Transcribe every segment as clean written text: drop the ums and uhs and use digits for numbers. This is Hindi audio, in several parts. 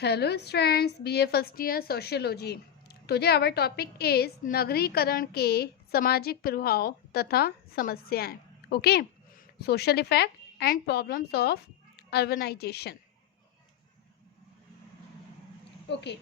Hello students, BA first year Sociology. Today our topic is नगरीकरण के सामाजिक प्रभाव तथा समस्याएं. Okay, social effect and problems of urbanisation. Okay,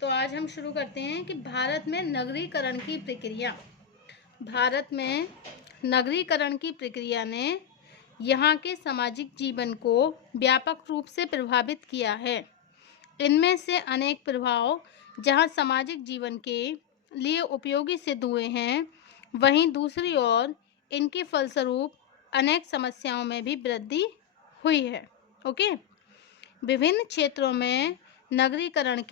तो आज हम शुरू करते हैं कि भारत में नगरीकरण की प्रक्रिया. भारत में नगरीकरण की प्रक्रिया ने यहाँ के सामाजिक जीवन को व्यापक रूप से प्रभावित किया है. इनमें से अनेक प्रभाव जहां सामाजिक जीवन के लिए उपयोगी सिद्ध हुए हैं, वहीं दूसरी ओर इनके फलस्वरूप अनेक समस्याओं में भी वृद्धि हुई है. ओके, विभिन्न क्षेत्रों में नगरीकरण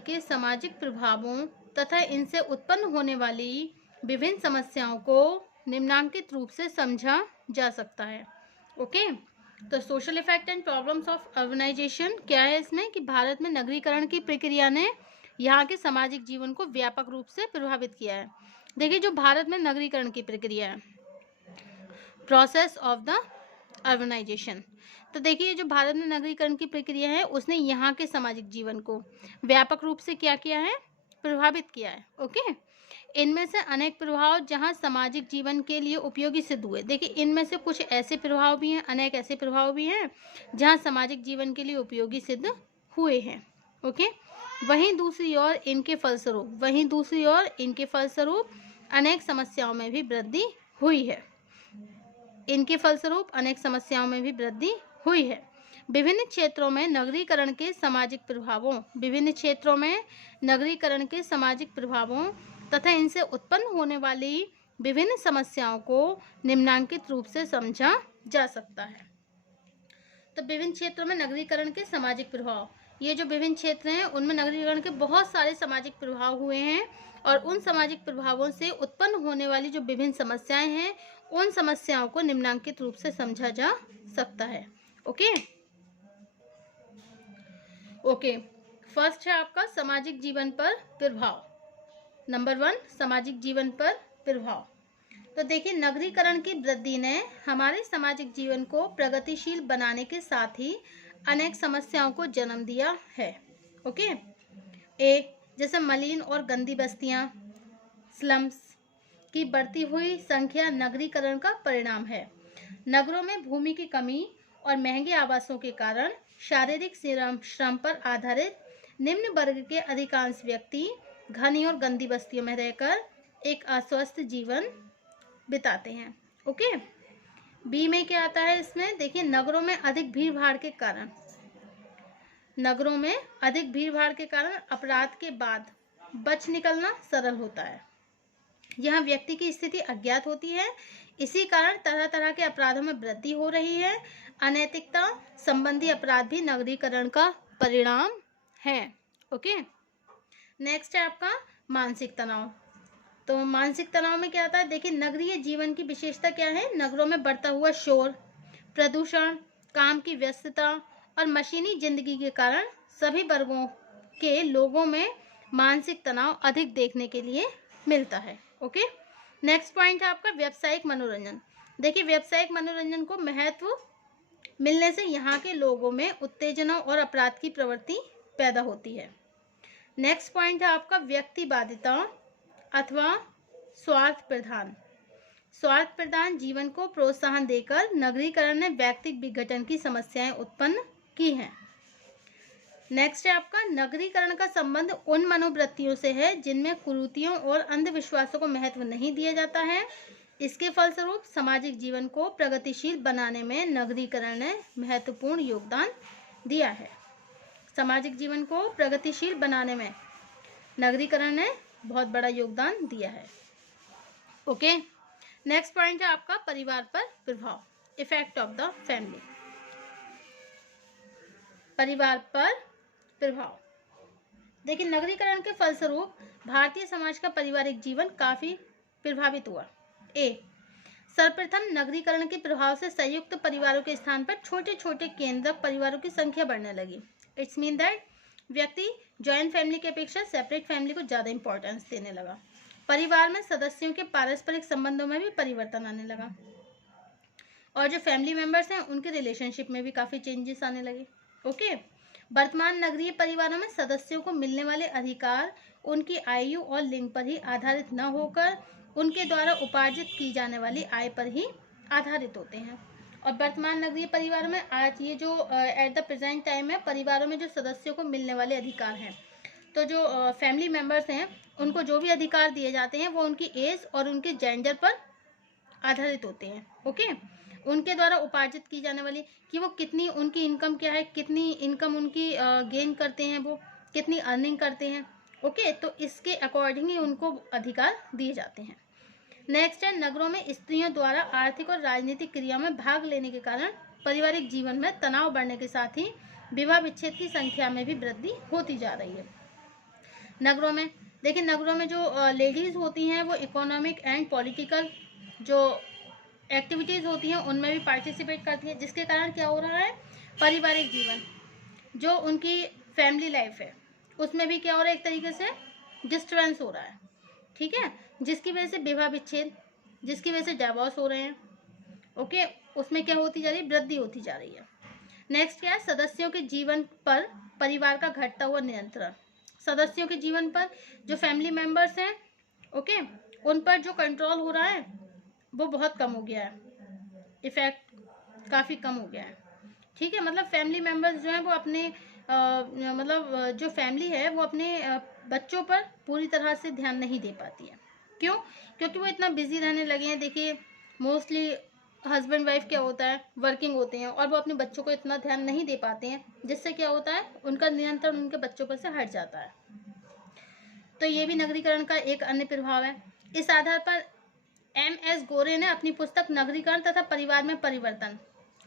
के सामाजिक प्रभावों तथा इनसे उत्पन्न होने वाली विभिन्न समस्याओं को निम्नांकित रूप से समझा जा सकता है. ओके, तो social effect and problems of urbanisation क्या है इसमें कि भारत में नगरीकरण की प्रक्रिया ने यहाँ के सामाजिक जीवन को व्यापक रूप से प्रभावित किया है. देखिए, जो भारत में नगरीकरण की प्रक्रिया है, प्रोसेस ऑफ द अर्बनाइजेशन, तो देखिए जो भारत में नगरीकरण की प्रक्रिया है उसने यहाँ के सामाजिक जीवन को व्यापक रूप से क्या किया है, प्रभावित किया है. ओके, इनमें से अनेक प्रभाव जहां सामाजिक जीवन के लिए उपयोगी सिद्ध हुए. देखिए, इनमें से कुछ ऐसे प्रभाव भी हैं, अनेक ऐसे प्रभाव भी हैं जहां सामाजिक जीवन के लिए उपयोगी सिद्ध हुए हैं. ओके, वहीं दूसरी ओर इनके फलस्वरूप अनेक समस्याओं में भी वृद्धि हुई है. विभिन्न क्षेत्रों में नगरीकरण के सामाजिक प्रभावों तथा इनसे उत्पन्न होने वाली विभिन्न समस्याओं को निम्नांकित रूप से समझा जा सकता है. तो विभिन्न क्षेत्रों में नगरीकरण के सामाजिक प्रभाव, ये जो विभिन्न क्षेत्र हैं उनमें नगरीकरण के बहुत सारे सामाजिक प्रभाव हुए हैं और उन सामाजिक प्रभावों से उत्पन्न होने वाली जो विभिन्न समस्याएं हैं उन समस्याओं को निम्नांकित रूप से समझा जा सकता है. ओके, फर्स्ट है आपका सामाजिक जीवन पर प्रभाव. नंबर 1, सामाजिक जीवन पर प्रभाव. तो देखिए, नगरीकरण की वृद्धि ने हमारे सामाजिक जीवन को प्रगतिशील बनाने के साथ ही अनेक समस्याओं को जन्म दिया है. ओके, जैसे मलिन और गंदी बस्तियां, स्लम्स की बढ़ती हुई संख्या नगरीकरण का परिणाम है. नगरों में भूमि की कमी और महंगे आवासों के कारण शारीरिक श्रम पर आधारित निम्न वर्ग के अधिकांश व्यक्ति घनी और गंदी बस्तियों में रहकर एक अस्वस्थ जीवन बिताते हैं. ओके, बी में क्या आता है इसमें, देखिए नगरों में अधिक भीड़ भाड़ के कारण अपराध के बाद बच निकलना सरल होता है. यहाँ व्यक्ति की स्थिति अज्ञात होती है, इसी कारण तरह तरह के अपराधों में वृद्धि हो रही है. अनैतिकता संबंधी अपराध भी नगरीकरण का परिणाम है. ओके, नेक्स्ट है आपका मानसिक तनाव. तो मानसिक तनाव में क्या आता है, देखिए नगरीय जीवन की विशेषता क्या है, नगरों में बढ़ता हुआ शोर, प्रदूषण, काम की व्यस्तता और मशीनी जिंदगी के कारण सभी वर्गों के लोगों में मानसिक तनाव अधिक देखने के लिए मिलता है. ओके, नेक्स्ट पॉइंट है आपका व्यावसायिक मनोरंजन. देखिए, व्यावसायिक मनोरंजन को महत्व मिलने से यहाँ के लोगों में उत्तेजना और अपराध की प्रवृत्ति पैदा होती है. नेक्स्ट पॉइंट है आपका व्यक्तिवादिता अथवा स्वार्थ प्रधान जीवन को प्रोत्साहन देकर नगरीकरण ने व्यक्तिगत विघटन की समस्याएं उत्पन्न की हैं. नेक्स्ट है आपका नगरीकरण का संबंध उन मनोवृत्तियों से है जिनमें कुरीतियों और अंधविश्वासों को महत्व नहीं दिया जाता है. इसके फलस्वरूप सामाजिक जीवन को प्रगतिशील बनाने में नगरीकरण ने महत्वपूर्ण योगदान दिया है. सामाजिक जीवन को प्रगतिशील बनाने में नगरीकरण ने बहुत बड़ा योगदान दिया है. ओके, नेक्स्ट पॉइंट है आपका परिवार पर प्रभाव, इफेक्ट ऑफ द फैमिली. परिवार पर प्रभाव, देखिए नगरीकरण के फलस्वरूप भारतीय समाज का पारिवारिक जीवन काफी प्रभावित हुआ. सर्वप्रथम नगरीकरण के प्रभाव से संयुक्त परिवारों के स्थान पर छोटे छोटे केंद्रक परिवारों की संख्या बढ़ने लगी. इट्स मीन दैट व्यक्ति जॉइंट फैमिली की अपेक्षा सेपरेट फैमिली को ज़्यादा इंपॉर्टेंस देने लगा. परिवार में सदस्यों के पारस्परिक संबंधों में भी परिवर्तन आने लगा. और जो फैमिली मेंबर्स हैं उनके रिलेशनशिप में भी काफ़ी चेंजेस आने लगे। ओके। वर्तमान नगरीय परिवारों में सदस्यों को मिलने वाले अधिकार उनकी आयु और लिंग पर ही आधारित न होकर उनके द्वारा उपार्जित की जाने वाली आय पर ही आधारित होते हैं। और वर्तमान नगरीय परिवार में आज ये जो एट द प्रेजेंट टाइम है, परिवारों में जो सदस्यों को मिलने वाले अधिकार हैं, तो जो फैमिली मेंबर्स हैं उनको जो भी अधिकार दिए जाते हैं वो उनकी एज और उनके जेंडर पर आधारित होते हैं। ओके। उनके द्वारा उपार्जित की जाने वाली, कि वो कितनी उनकी इनकम क्या है, कितनी इनकम उनकी गेन करते हैं, वो कितनी अर्निंग करते हैं। ओके। तो इसके अकॉर्डिंग ही उनको अधिकार दिए जाते हैं। नेक्स्ट है, नगरों में स्त्रियों द्वारा आर्थिक और राजनीतिक क्रिया में भाग लेने के कारण पारिवारिक जीवन में तनाव बढ़ने के साथ ही विवाह विच्छेद की संख्या में भी वृद्धि होती जा रही है। नगरों में देखिए, नगरों में जो लेडीज़ होती हैं वो इकोनॉमिक एंड पॉलिटिकल जो एक्टिविटीज़ होती हैं उनमें भी पार्टिसिपेट करती है, जिसके कारण क्या हो रहा है, पारिवारिक जीवन जो उनकी फैमिली लाइफ है उसमें भी क्या हो रहा है, एक तरीके से डिस्टर्बेंस हो रहा है। ठीक है। जिसकी वजह से विवाह विच्छेद, जिसकी वजह से डिवोर्स हो रहे हैं। ओके। उसमें क्या होती जा रही है, वृद्धि होती जा रही है। नेक्स्ट क्या है, सदस्यों के जीवन पर परिवार का घटता हुआ नियंत्रण। सदस्यों के जीवन पर जो फैमिली मेंबर्स हैं, ओके, उन पर जो कंट्रोल हो रहा है वो बहुत कम हो गया है, इफेक्ट काफ़ी कम हो गया है। ठीक है। मतलब फैमिली मेंबर्स जो हैं वो अपने जो फैमिली है वो अपने बच्चों पर पूरी तरह से ध्यान नहीं दे पाती है। क्यों? क्योंकि वो इतना बिजी रहने लगे हैं। देखिए, मोस्टली हस्बैंड वाइफ क्या होता है, वर्किंग होते हैं और वो अपने बच्चों को इतना ध्यान नहीं दे पाते हैं, जिससे क्या होता है, उनका नियंत्रण उनके बच्चों पर से हट जाता है। तो ये भी नगरीकरण का एक अन्य प्रभाव है। इस आधार पर एम.एस. गोरे ने अपनी पुस्तक नगरीकरण तथा परिवार में परिवर्तन,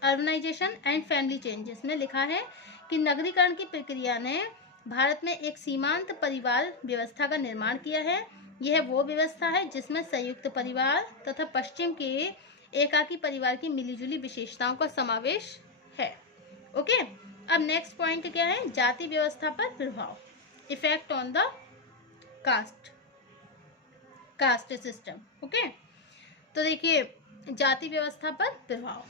अर्बनाइजेशन एंड फैमिली चेंजेस में लिखा है कि नगरीकरण की प्रक्रिया ने भारत में एक सीमांत परिवार व्यवस्था का निर्माण किया है। यह वो व्यवस्था है जिसमें संयुक्त परिवार तथा पश्चिम के एकाकी परिवार की मिलीजुली विशेषताओं का समावेश है। ओके। अब नेक्स्ट पॉइंट क्या है, जाति व्यवस्था पर प्रभाव, effect on the caste system. Okay. तो देखिए, जाति व्यवस्था पर प्रभाव,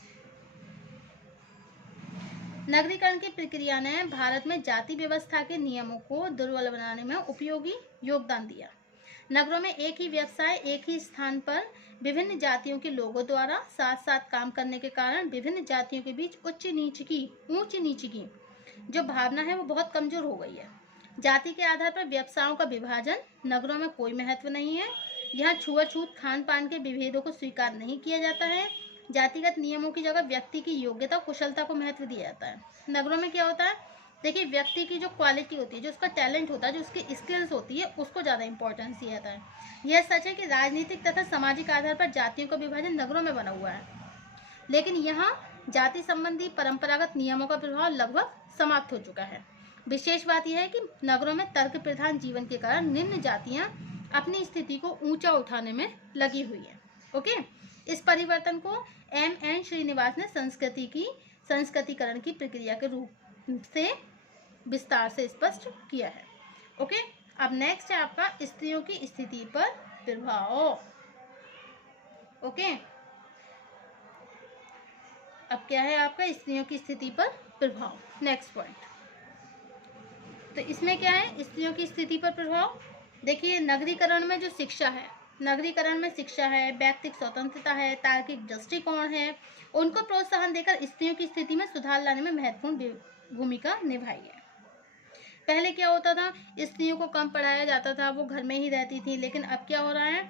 नगरीकरण की प्रक्रिया ने भारत में जाति व्यवस्था के नियमों को दुर्बल बनाने में उपयोगी योगदान दिया। नगरों में एक ही व्यवसाय एक ही स्थान पर विभिन्न जातियों के लोगों द्वारा साथ साथ काम करने के कारण विभिन्न जातियों के बीच ऊंच नीच की जो भावना है वो बहुत कमजोर हो गई है। जाति के आधार पर व्यवसायों का विभाजन नगरों में कोई महत्व नहीं है। यहाँ छुआछूत, खान पान के विभेदों को स्वीकार नहीं किया जाता है। जातिगत नियमों की जगह व्यक्ति की योग्यता, कुशलता को महत्व दिया जाता है। नगरों में क्या होता है, देखिए, व्यक्ति की जो क्वालिटी होती है, जो उसका टैलेंट होता है, जो उसकी स्किल्स होती है, उसको ज़्यादा इंपॉर्टेंस दिया जाता है। यह सच है कि राजनीतिक तथा सामाजिक आधार पर जातियों का विभाजन नगरों में बना हुआ है, लेकिन यहाँ जाति संबंधी परंपरागत नियमों का प्रभाव लगभग समाप्त हो चुका है। विशेष बात यह है कि नगरों में तर्क प्रधान जीवन के कारण निम्न जातियाँ अपनी स्थिति को ऊंचा उठाने में लगी हुई है। ओके। इस परिवर्तन को एम.एन. श्रीनिवास ने संस्कृतिकरण की प्रक्रिया के रूप से विस्तार से स्पष्ट किया है। ओके। अब नेक्स्ट है आपका स्त्रियों की स्थिति पर प्रभाव। ओके। अब क्या है आपका स्त्रियों की स्थिति पर प्रभाव, नेक्स्ट पॉइंट। तो इसमें क्या है, स्त्रियों की स्थिति पर प्रभाव। देखिए, नगरीकरण में जो शिक्षा है, नगरीकरण में शिक्षा है, व्यक्तिगत स्वतंत्रता है, तार्किक दृष्टिकोण है, उनको प्रोत्साहन देकर स्त्रियों की स्थिति में सुधार लाने में महत्वपूर्ण भूमिका निभाई है। पहले क्या होता था, स्त्रियों को कम पढ़ाया जाता था, वो घर में ही रहती थी, लेकिन अब क्या हो रहा है,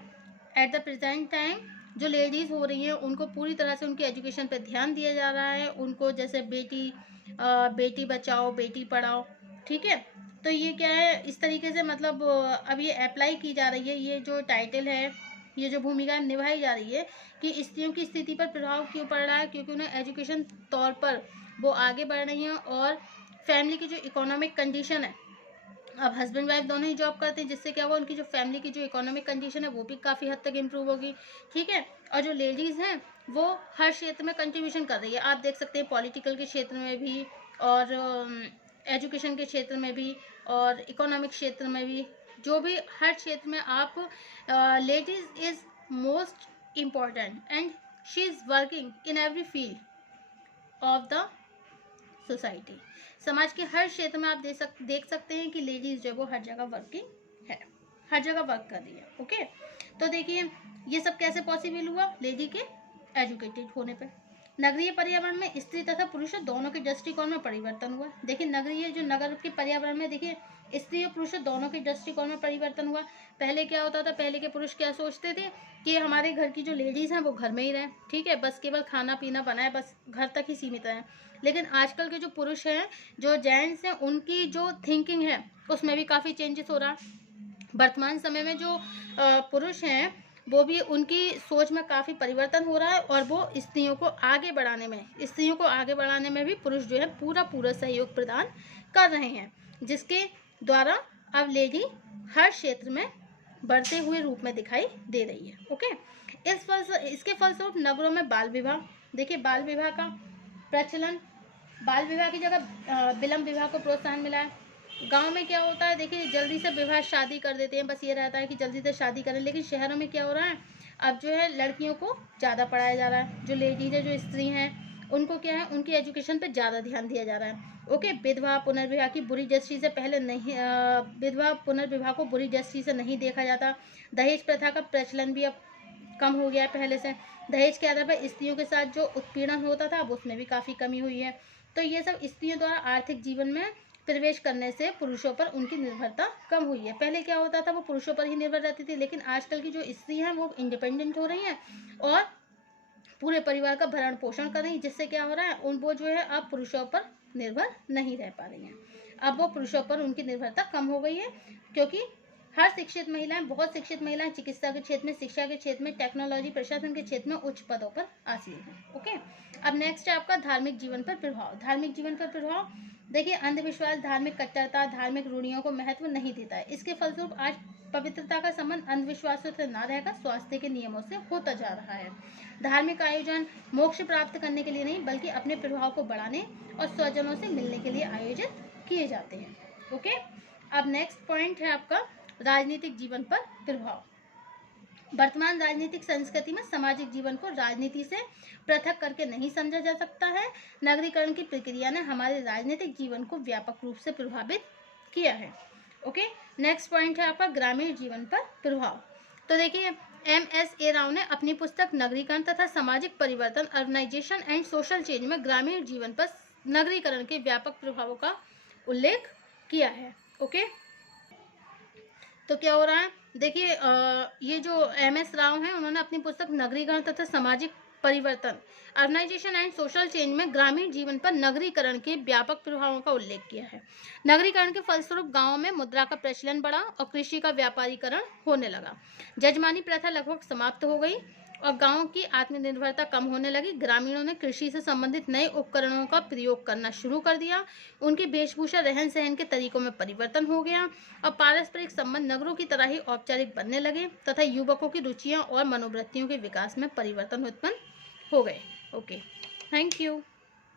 एट द प्रेजेंट टाइम जो लेडीज़ हो रही हैं उनको पूरी तरह से उनकी एजुकेशन पर ध्यान दिया जा रहा है। उनको जैसे बेटी बचाओ बेटी पढ़ाओ, ठीक है। तो ये क्या है, इस तरीके से मतलब अब ये अप्लाई की जा रही है, ये जो टाइटल है, ये जो भूमिका निभाई जा रही है कि स्त्रियों की स्थिति पर प्रभाव क्यों पड़ रहा है, क्योंकि उन्हें एजुकेशन तौर पर वो आगे बढ़ रही हैं और फैमिली की जो इकोनॉमिक कंडीशन है, अब हस्बैंड वाइफ दोनों ही जॉब करते हैं, जिससे क्या होगा, उनकी जो फैमिली की जो इकोनॉमिक कंडीशन है वो भी काफ़ी हद तक इम्प्रूव होगी। ठीक है। और जो लेडीज़ हैं वो हर क्षेत्र में कंट्रीब्यूशन कर रही है। आप देख सकते हैं पॉलिटिकल के क्षेत्र में भी और एजुकेशन के क्षेत्र में भी और इकोनॉमिक क्षेत्र में भी, जो भी हर क्षेत्र में आप ladies is most important and she is working in every field of the society. समाज के हर क्षेत्र में आप देख सकते हैं कि लेडीज जो वो हर जगह वर्किंग है, हर जगह वर्क कर रही है। ओके, तो देखिए ये सब कैसे पॉसिबल हुआ, लेडी के एजुकेटेड होने पे। नगरीय पर्यावरण में स्त्री तथा पुरुष दोनों के दृष्टिकोण में परिवर्तन हुआ। देखिए नगरीय जो नगर के पर्यावरण में देखिए स्त्री और पुरुष दोनों के दृष्टिकोण में परिवर्तन हुआ। पहले क्या होता था, पहले के पुरुष क्या सोचते थे कि हमारे घर की जो लेडीज हैं वो घर में ही रहें, ठीक है, बस केवल खाना पीना बनाए, बस घर तक ही सीमित रहें। लेकिन आजकल के जो पुरुष हैं, जो जेंट्स हैं, उनकी जो थिंकिंग है उसमें भी काफ़ी चेंजेस हो रहा है। वर्तमान समय में जो पुरुष हैं वो भी उनकी सोच में काफ़ी परिवर्तन हो रहा है और वो स्त्रियों को आगे बढ़ाने में भी पुरुष जो है पूरा सहयोग प्रदान कर रहे हैं, जिसके द्वारा अब लेडी हर क्षेत्र में बढ़ते हुए रूप में दिखाई दे रही है। ओके, इसके फलस्वरूप नगरों में बाल विवाह, देखिए बाल विवाह का प्रचलन, बाल विवाह की जगह विलंब विवाह को प्रोत्साहन मिला है। गांव में क्या होता है, देखिए जल्दी से विवाह शादी कर देते हैं, बस ये रहता है कि जल्दी से शादी करें। लेकिन शहरों में क्या हो रहा है, अब जो है लड़कियों को ज़्यादा पढ़ाया जा रहा है, जो लेडीज है, जो स्त्री हैं, उनको क्या है, उनकी एजुकेशन पे ज़्यादा ध्यान दिया जा रहा है। ओके, विधवा पुनर्विवाह की बुरी दृष्टि से पहले नहीं, विधवा पुनर्विवाह को बुरी दृष्टि से नहीं देखा जाता। दहेज प्रथा का प्रचलन भी अब कम हो गया है पहले से। दहेज के आधार पर स्त्रियों के साथ जो उत्पीड़न होता था अब उसमें भी काफ़ी कमी हुई है। तो ये सब स्त्रियों द्वारा आर्थिक जीवन में प्रवेश करने से पुरुषों पर उनकी निर्भरता कम हुई है। पहले क्या होता था, वो पुरुषों पर ही निर्भर रहती थी, लेकिन आजकल की जो स्त्री हैं वो इंडिपेंडेंट हो रही हैं और पूरे परिवार का भरण पोषण कर रही है, जिससे क्या हो रहा है, वो जो है अब पुरुषों पर निर्भर नहीं रह पा रही हैं। अब वो पुरुषों पर उनकी निर्भरता कम हो गई है, क्योंकि हर शिक्षित महिलाएं, बहुत शिक्षित महिलाएं चिकित्सा के क्षेत्र में, शिक्षा के क्षेत्र में, टेक्नोलॉजी, प्रशासन के क्षेत्र में उच्च पदों पर आसीन हैं। ओके, अब नेक्स्ट है आपका धार्मिक जीवन पर प्रभाव। धार्मिक जीवन पर प्रभाव, देखिए अंधविश्वास, धार्मिक कट्टरता, धार्मिक रूढ़ियों को महत्व नहीं देता है। इसके फलस्वरूप आज पवित्रता का संबंध अंधविश्वासों से न रहकर स्वास्थ्य के नियमों से होता जा रहा है। धार्मिक आयोजन मोक्ष प्राप्त करने के लिए नहीं, बल्कि अपने प्रभाव को बढ़ाने और स्वजनों से मिलने के लिए आयोजित किए जाते हैं। ओके, अब नेक्स्ट पॉइंट है आपका राजनीतिक जीवन पर प्रभाव। वर्तमान राजनीतिक संस्कृति में सामाजिक जीवन को राजनीति से पृथक करके नहीं समझा जा सकता है। नगरीकरण की प्रक्रिया ने हमारे राजनीतिक जीवन को व्यापक रूप से प्रभावित किया है। ओके, नेक्स्ट पॉइंट है आपका ग्रामीण जीवन पर प्रभाव। तो देखिए MS राव ने अपनी पुस्तक नगरीकरण तथा सामाजिक परिवर्तन, अर्बनाइजेशन एंड सोशल चेंज में ग्रामीण जीवन पर नगरीकरण के व्यापक प्रभावों का उल्लेख किया है। ओके, तो क्या हो रहा है, देखिए ये जो MS राव हैं, उन्होंने अपनी पुस्तक नगरीकरण तथा सामाजिक परिवर्तन, अर्बनाइजेशन एंड सोशल चेंज में ग्रामीण जीवन पर नगरीकरण के व्यापक प्रभावों का उल्लेख किया है। नगरीकरण के फलस्वरूप गांवों में मुद्रा का प्रचलन बढ़ा और कृषि का व्यापारीकरण होने लगा। जजमानी प्रथा लगभग समाप्त हो गई और गांवों की आत्मनिर्भरता कम होने लगी। ग्रामीणों ने कृषि से संबंधित नए उपकरणों का प्रयोग करना शुरू कर दिया। उनकी वेशभूषा, रहन सहन के तरीकों में परिवर्तन हो गया और पारस्परिक संबंध नगरों की तरह ही औपचारिक बनने लगे तथा युवकों की रुचियां और मनोवृत्तियों के विकास में परिवर्तन उत्पन्न हो गए। Okay, thank you.